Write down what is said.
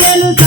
నాదు